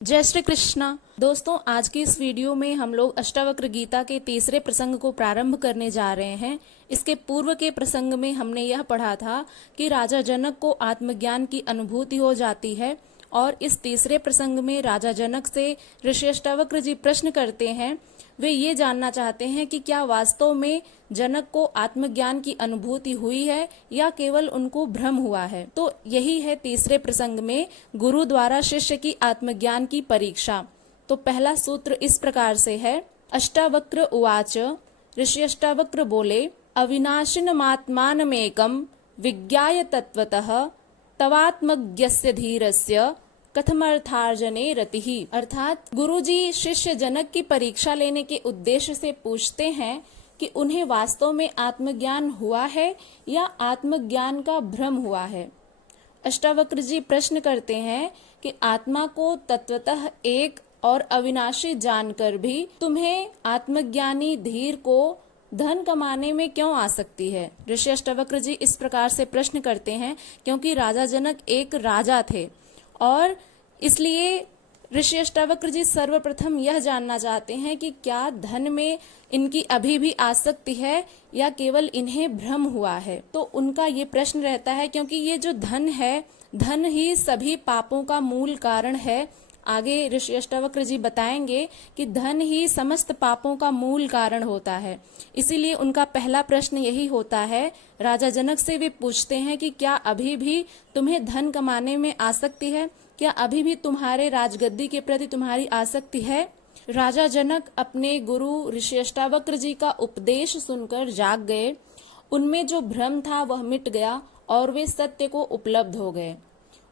जय श्री कृष्णा। दोस्तों, आज की इस वीडियो में हम लोग अष्टावक्र गीता के तीसरे प्रसंग को प्रारंभ करने जा रहे हैं। इसके पूर्व के प्रसंग में हमने यह पढ़ा था कि राजा जनक को आत्मज्ञान की अनुभूति हो जाती है और इस तीसरे प्रसंग में राजा जनक से ऋषि अष्टावक्र जी प्रश्न करते हैं। वे ये जानना चाहते हैं कि क्या वास्तव में जनक को आत्मज्ञान की अनुभूति हुई है या केवल उनको भ्रम हुआ है। तो यही है तीसरे प्रसंग में गुरु द्वारा शिष्य की आत्मज्ञान की परीक्षा। तो पहला सूत्र इस प्रकार से है, अष्टावक्र उवाच। ऋषि अष्टावक्र बोले, अविनाशिनमात्मानमेकं विज्ञाय तत्वतः तवात्मज्ञस्य धीरस्य कथमर्थार्जने रतिः। अर्थात गुरुजी शिष्य जनक की परीक्षा लेने के उद्देश्य से पूछते हैं कि उन्हें वास्तव में आत्मज्ञान हुआ है या आत्मज्ञान का भ्रम हुआ है। अष्टावक्र जी प्रश्न करते हैं कि आत्मा को तत्वतः एक और अविनाशी जानकर भी तुम्हें आत्मज्ञानी धीर को धन कमाने में क्यों आ सकती है। ऋषि अष्टावक्र जी इस प्रकार से प्रश्न करते हैं क्योंकि राजा जनक एक राजा थे और इसलिए ऋषि अष्टावक्र जी सर्वप्रथम यह जानना चाहते हैं कि क्या धन में इनकी अभी भी आसक्ति है या केवल इन्हें भ्रम हुआ है। तो उनका ये प्रश्न रहता है क्योंकि ये जो धन है, धन ही सभी पापों का मूल कारण है। आगे ऋषि अष्टावक्र जी बताएंगे कि धन ही समस्त पापों का मूल कारण होता है। इसीलिए उनका पहला प्रश्न यही होता है। राजा जनक से वे पूछते हैं कि क्या अभी भी तुम्हें धन कमाने में आसक्ति है, क्या अभी भी तुम्हारे राजगद्दी के प्रति तुम्हारी आसक्ति है। राजा जनक अपने गुरु ऋषि अष्टावक्र जी का उपदेश सुनकर जाग गए। उनमें जो भ्रम था वह मिट गया और वे सत्य को उपलब्ध हो गए।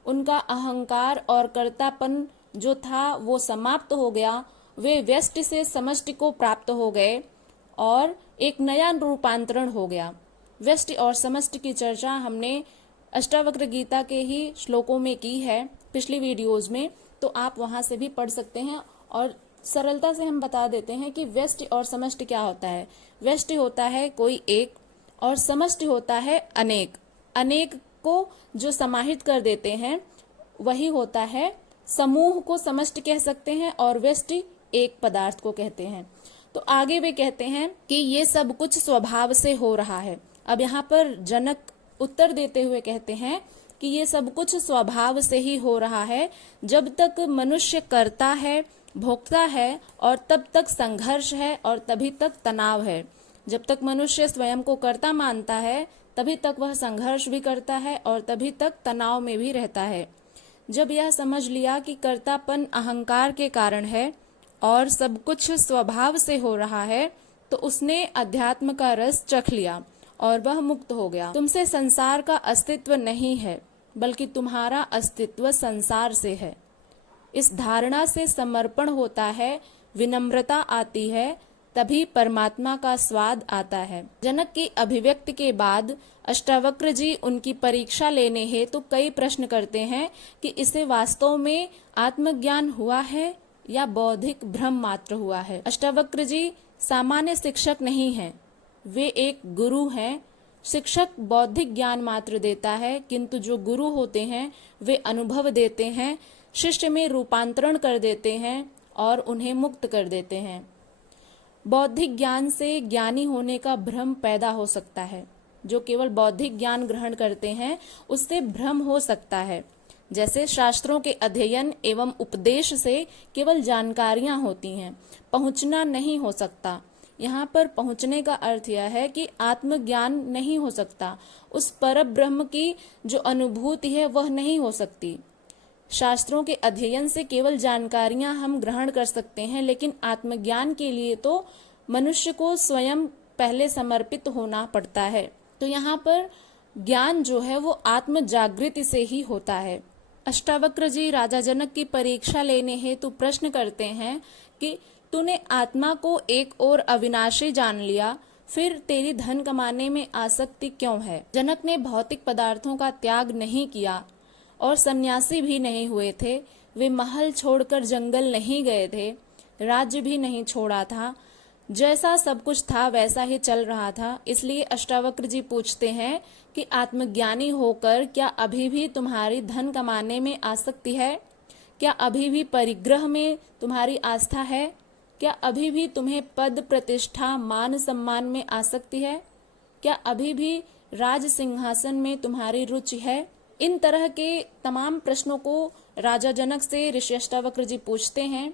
उनका अहंकार और कर्तापन जो था वो समाप्त हो गया। वे व्यष्टि से समष्टि को प्राप्त हो गए और एक नया रूपांतरण हो गया। व्यष्टि और समष्टि की चर्चा हमने अष्टावक्र गीता के ही श्लोकों में की है पिछली वीडियोज में, तो आप वहां से भी पढ़ सकते हैं। और सरलता से हम बता देते हैं कि व्यष्टि और समष्टि क्या होता है। व्यष्टि होता है कोई एक और समष्टि होता है अनेक। अनेक को जो समाहित कर देते हैं वही होता है समूह को समष्टि कह सकते हैं और व्यष्टि एक पदार्थ को कहते हैं। तो आगे वे कहते हैं कि ये सब कुछ स्वभाव से हो रहा है। अब यहाँ पर जनक उत्तर देते हुए कहते हैं कि ये सब कुछ स्वभाव से ही हो रहा है। जब तक मनुष्य करता है, भोगता है और तब तक संघर्ष है और तभी तक तनाव है। जब तक मनुष्य स्वयं को कर्ता मानता है तभी तक वह संघर्ष भी करता है और तभी तक तनाव में भी रहता है। जब यह समझ लिया कि कर्तापन अहंकार के कारण है और सब कुछ स्वभाव से हो रहा है तो उसने अध्यात्म का रस चख लिया और वह मुक्त हो गया। तुमसे संसार का अस्तित्व नहीं है बल्कि तुम्हारा अस्तित्व संसार से है। इस धारणा से समर्पण होता है, विनम्रता आती है, तभी परमात्मा का स्वाद आता है। जनक की अभिव्यक्ति के बाद अष्टावक्र जी उनकी परीक्षा लेने हेतु कई प्रश्न करते हैं कि इसे वास्तव में आत्मज्ञान हुआ है या बौद्धिक भ्रम मात्र हुआ है। अष्टावक्र जी सामान्य शिक्षक नहीं हैं, वे एक गुरु हैं। शिक्षक बौद्धिक ज्ञान मात्र देता है, किंतु जो गुरु होते हैं वे अनुभव देते हैं, शिष्य में रूपांतरण कर देते हैं और उन्हें मुक्त कर देते हैं। बौद्धिक ज्ञान से ज्ञानी होने का भ्रम पैदा हो सकता है। जो केवल बौद्धिक ज्ञान ग्रहण करते हैं उससे भ्रम हो सकता है। जैसे शास्त्रों के अध्ययन एवं उपदेश से केवल जानकारियां होती हैं, पहुंचना नहीं हो सकता। यहाँ पर पहुंचने का अर्थ यह है कि आत्मज्ञान नहीं हो सकता, उस पर ब्रह्म की जो अनुभूति है वह नहीं हो सकती। शास्त्रों के अध्ययन से केवल जानकारियां हम ग्रहण कर सकते हैं, लेकिन आत्मज्ञान के लिए तो मनुष्य को स्वयं पहले समर्पित होना पड़ता है। तो यहाँ पर ज्ञान जो है वो आत्म जागृति से ही होता है। अष्टावक्र जी राजा जनक की परीक्षा लेने हेतु प्रश्न करते हैं कि तूने आत्मा को एक और अविनाशी जान लिया, फिर तेरी धन कमाने में आसक्ति क्यों है। जनक ने भौतिक पदार्थों का त्याग नहीं किया और सन्यासी भी नहीं हुए थे। वे महल छोड़कर जंगल नहीं गए थे, राज्य भी नहीं छोड़ा था। जैसा सब कुछ था वैसा ही चल रहा था। इसलिए अष्टावक्र जी पूछते हैं कि आत्मज्ञानी होकर क्या अभी भी तुम्हारी धन कमाने में आसक्ति है, क्या अभी भी परिग्रह में तुम्हारी आस्था है? क्या अभी भी तुम्हें पद, प्रतिष्ठा, मान सम्मान में आसक्ति है? क्या अभी भी राज सिंहासन में तुम्हारी रुचि है? इन तरह के तमाम प्रश्नों को राजा जनक से ऋषि अष्टावक्र जी पूछते हैं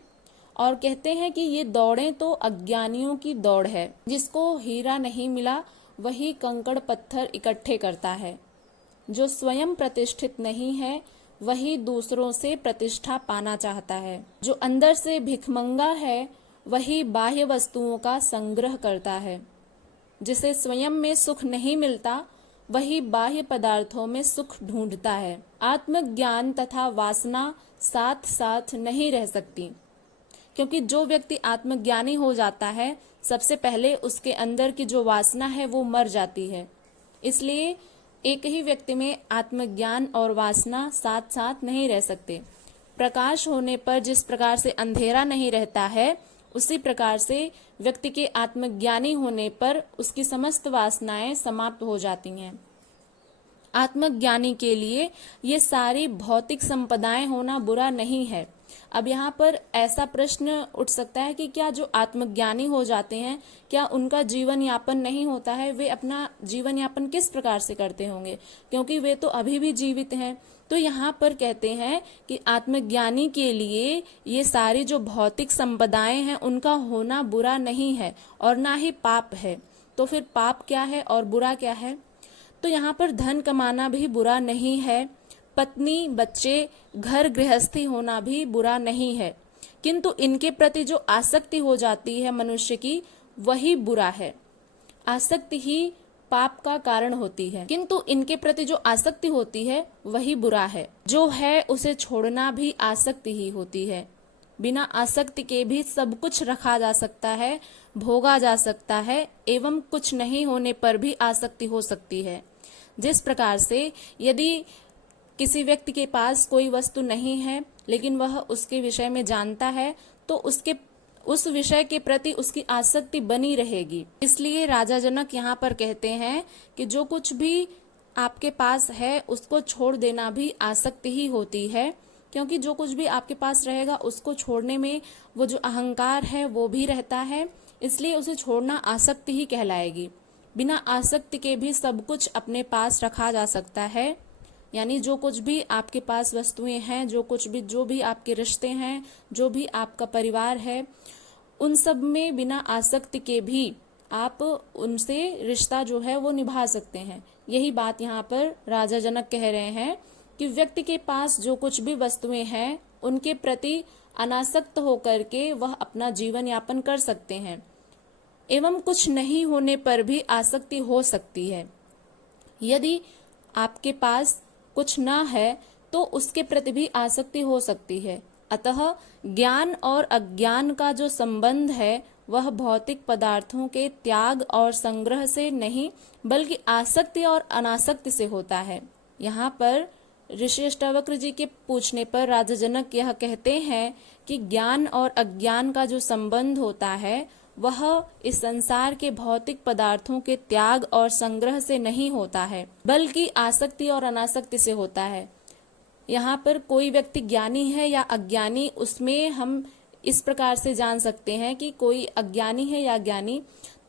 और कहते हैं कि ये दौड़ें तो अज्ञानियों की दौड़ है। जिसको हीरा नहीं मिला वही कंकड़ पत्थर इकट्ठे करता है। जो स्वयं प्रतिष्ठित नहीं है वही दूसरों से प्रतिष्ठा पाना चाहता है। जो अंदर से भिखमंगा है वही बाह्य वस्तुओं का संग्रह करता है। जिसे स्वयं में सुख नहीं मिलता वही बाह्य पदार्थों में सुख ढूंढता है। आत्मज्ञान तथा वासना साथ साथ नहीं रह सकती, क्योंकि जो व्यक्ति आत्मज्ञानी हो जाता है सबसे पहले उसके अंदर की जो वासना है वो मर जाती है। इसलिए एक ही व्यक्ति में आत्मज्ञान और वासना साथ साथ नहीं रह सकते। प्रकाश होने पर जिस प्रकार से अंधेरा नहीं रहता है, उसी प्रकार से व्यक्ति के आत्मज्ञानी होने पर उसकी समस्त वासनाएं समाप्त हो जाती हैं। आत्मज्ञानी के लिए ये सारी भौतिक संपदाएं होना बुरा नहीं है। अब यहाँ पर ऐसा प्रश्न उठ सकता है कि क्या जो आत्मज्ञानी हो जाते हैं, क्या उनका जीवन यापन नहीं होता है? वे अपना जीवन यापन किस प्रकार से करते होंगे, क्योंकि वे तो अभी भी जीवित हैं। तो यहाँ पर कहते हैं कि आत्मज्ञानी के लिए ये सारी जो भौतिक संपदाएं हैं उनका होना बुरा नहीं है और ना ही पाप है। तो फिर पाप क्या है और बुरा क्या है? तो यहाँ पर धन कमाना भी बुरा नहीं है, पत्नी, बच्चे, घर गृहस्थी होना भी बुरा नहीं है, किंतु इनके प्रति जो आसक्ति हो जाती है मनुष्य की, वही बुरा है। आसक्ति ही पाप का कारण होती है, किंतु इनके प्रति जो आसक्ति होती है वही बुरा है। जो है उसे छोड़ना भी आसक्ति ही होती है। बिना आसक्ति के भी सब कुछ रखा जा सकता है, भोगा जा सकता है, एवं कुछ नहीं होने पर भी आसक्ति हो सकती है। जिस प्रकार से यदि किसी व्यक्ति के पास कोई वस्तु नहीं है लेकिन वह उसके विषय में जानता है, तो उस विषय के प्रति उसकी आसक्ति बनी रहेगी। इसलिए राजा जनक यहाँ पर कहते हैं कि जो कुछ भी आपके पास है उसको छोड़ देना भी आसक्ति ही होती है, क्योंकि जो कुछ भी आपके पास रहेगा उसको छोड़ने में वो जो अहंकार है वो भी रहता है, इसलिए उसे छोड़ना आसक्ति ही कहलाएगी। बिना आसक्ति के भी सब कुछ अपने पास रखा जा सकता है। यानी जो कुछ भी आपके पास वस्तुएं हैं, जो भी आपके रिश्ते हैं, जो भी आपका परिवार है, उन सब में बिना आसक्ति के भी आप उनसे रिश्ता जो है वो निभा सकते हैं। यही बात यहाँ पर राजा जनक कह रहे हैं कि व्यक्ति के पास जो कुछ भी वस्तुएं हैं उनके प्रति अनासक्त होकर के वह अपना जीवन यापन कर सकते हैं, एवं कुछ नहीं होने पर भी आसक्ति हो सकती है। यदि आपके पास कुछ ना है तो उसके प्रति भी आसक्ति हो सकती है। अतः ज्ञान और अज्ञान का जो संबंध है वह भौतिक पदार्थों के त्याग और संग्रह से नहीं, बल्कि आसक्ति और अनासक्ति से होता है। यहाँ पर ऋषि अष्टावक्र जी के पूछने पर राजा जनक यह कहते हैं कि ज्ञान और अज्ञान का जो संबंध होता है वह इस संसार के भौतिक पदार्थों के त्याग और संग्रह से नहीं होता है, बल्कि आसक्ति और अनासक्ति से होता है। यहाँ पर कोई व्यक्ति ज्ञानी है या अज्ञानी, उसमें हम इस प्रकार से जान सकते हैं कि कोई अज्ञानी है या ज्ञानी,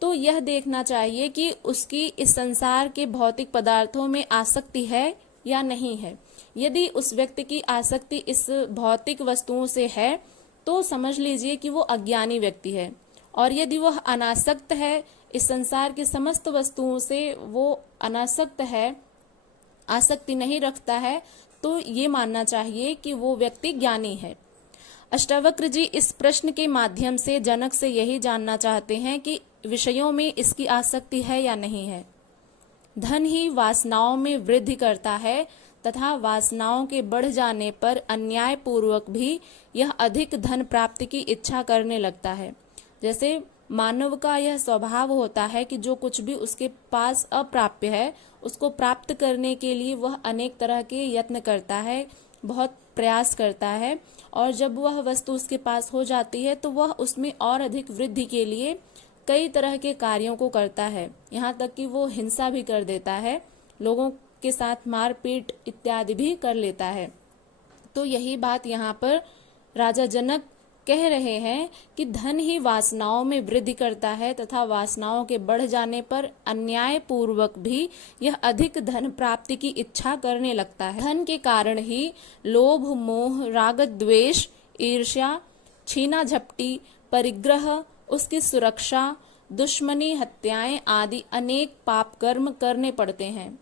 तो यह देखना चाहिए कि उसकी इस संसार के भौतिक पदार्थों में आसक्ति है या नहीं है। यदि उस व्यक्ति की आसक्ति इस भौतिक वस्तुओं से है तो समझ लीजिए कि वो अज्ञानी व्यक्ति है, और यदि वह अनासक्त है, इस संसार की समस्त वस्तुओं से वो अनासक्त है, आसक्ति नहीं रखता है, तो ये मानना चाहिए कि वो व्यक्ति ज्ञानी है। अष्टावक्र जी इस प्रश्न के माध्यम से जनक से यही जानना चाहते हैं कि विषयों में इसकी आसक्ति है या नहीं है। धन ही वासनाओं में वृद्धि करता है तथा वासनाओं के बढ़ जाने पर अन्याय पूर्वक भी यह अधिक धन प्राप्ति की इच्छा करने लगता है। जैसे मानव का यह स्वभाव होता है कि जो कुछ भी उसके पास अप्राप्य है उसको प्राप्त करने के लिए वह अनेक तरह के यत्न करता है, बहुत प्रयास करता है, और जब वह वस्तु उसके पास हो जाती है तो वह उसमें और अधिक वृद्धि के लिए कई तरह के कार्यों को करता है। यहाँ तक कि वो हिंसा भी कर देता है, लोगों के साथ मारपीट इत्यादि भी कर लेता है। तो यही बात यहाँ पर राजा जनक कह रहे हैं कि धन ही वासनाओं में वृद्धि करता है तथा वासनाओं के बढ़ जाने पर अन्याय पूर्वक भी यह अधिक धन प्राप्ति की इच्छा करने लगता है। धन के कारण ही लोभ, मोह, राग, द्वेष, ईर्ष्या, छीना झपटी, परिग्रह, उसकी सुरक्षा, दुश्मनी, हत्याएं आदि अनेक पाप कर्म करने पड़ते हैं।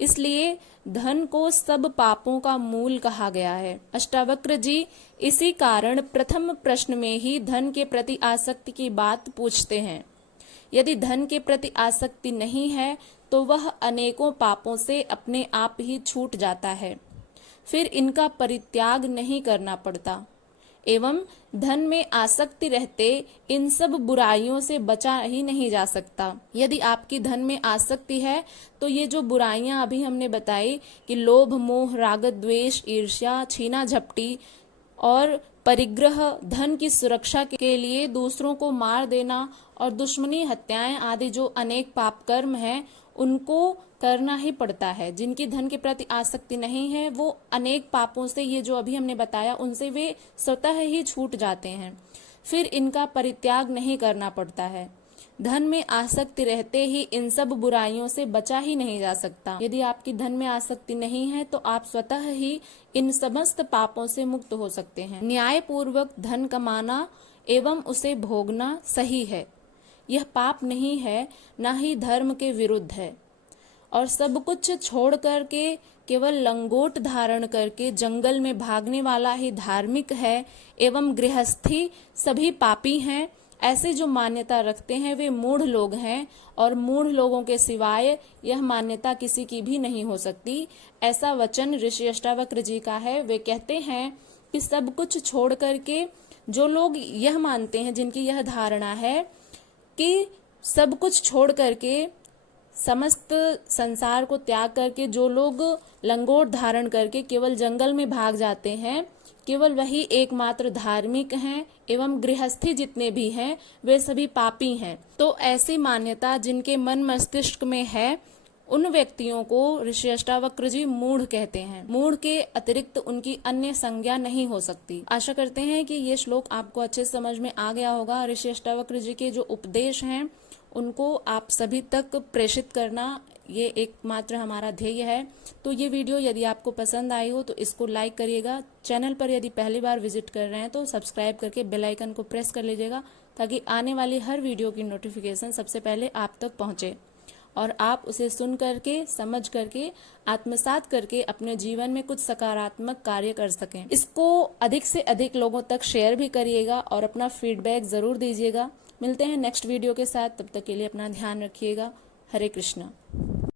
इसलिए धन को सब पापों का मूल कहा गया है। अष्टावक्र जी इसी कारण प्रथम प्रश्न में ही धन के प्रति आसक्ति की बात पूछते हैं। यदि धन के प्रति आसक्ति नहीं है तो वह अनेकों पापों से अपने आप ही छूट जाता है, फिर इनका परित्याग नहीं करना पड़ता। एवं धन में आसक्ति रहते इन सब बुराइयों से बचा ही नहीं जा सकता। यदि आपकी धन में आसक्ति है तो ये जो बुराइयां अभी हमने बताई कि लोभ, मोह, राग, द्वेष, ईर्ष्या, छीना झपटी और परिग्रह, धन की सुरक्षा के लिए दूसरों को मार देना और दुश्मनी, हत्याएं आदि जो अनेक पाप कर्म हैं उनको करना ही पड़ता है। जिनकी धन के प्रति आसक्ति नहीं है वो अनेक पापों से, ये जो अभी हमने बताया, उनसे वे स्वतः ही छूट जाते हैं, फिर इनका परित्याग नहीं करना पड़ता है। धन में आसक्ति रहते ही इन सब बुराइयों से बचा ही नहीं जा सकता। यदि आपकी धन में आसक्ति नहीं है तो आप स्वतः ही इन समस्त पापों से मुक्त हो सकते हैं। न्याय पूर्वक धन कमाना एवं उसे भोगना सही है, यह पाप नहीं है, न ही धर्म के विरुद्ध है। और सब कुछ छोड़ करके केवल लंगोट धारण करके जंगल में भागने वाला ही धार्मिक है एवं गृहस्थी सभी पापी हैं, ऐसे जो मान्यता रखते हैं वे मूढ़ लोग हैं और मूढ़ लोगों के सिवाय यह मान्यता किसी की भी नहीं हो सकती। ऐसा वचन ऋषि अष्टावक्र जी का है। वे कहते हैं कि सब कुछ छोड़ करके जो लोग यह मानते हैं, जिनकी यह धारणा है कि सब कुछ छोड़ करके समस्त संसार को त्याग करके जो लोग लंगोट धारण करके केवल जंगल में भाग जाते हैं, केवल वही एकमात्र धार्मिक हैं एवं गृहस्थी जितने भी हैं वे सभी पापी हैं। तो ऐसी मान्यता जिनके मन मस्तिष्क में है उन व्यक्तियों को ऋषि अष्टावक्र जी मूढ़ कहते हैं। मूढ़ के अतिरिक्त उनकी अन्य संज्ञा नहीं हो सकती। आशा करते हैं कि ये श्लोक आपको अच्छे समझ में आ गया होगा। ऋषि अष्टावक्र जी के जो उपदेश हैं उनको आप सभी तक प्रेषित करना ये एकमात्र हमारा ध्येय है। तो ये वीडियो यदि आपको पसंद आई हो तो इसको लाइक करिएगा। चैनल पर यदि पहली बार विजिट कर रहे हैं तो सब्सक्राइब करके बेल आइकन को प्रेस कर लीजिएगा ताकि आने वाली हर वीडियो की नोटिफिकेशन सबसे पहले आप तक पहुंचे और आप उसे सुन करके, समझ करके, आत्मसात करके अपने जीवन में कुछ सकारात्मक कार्य कर सकें। इसको अधिक से अधिक लोगों तक शेयर भी करिएगा और अपना फीडबैक जरूर दीजिएगा। मिलते हैं नेक्स्ट वीडियो के साथ, तब तक के लिए अपना ध्यान रखिएगा। हरे कृष्णा।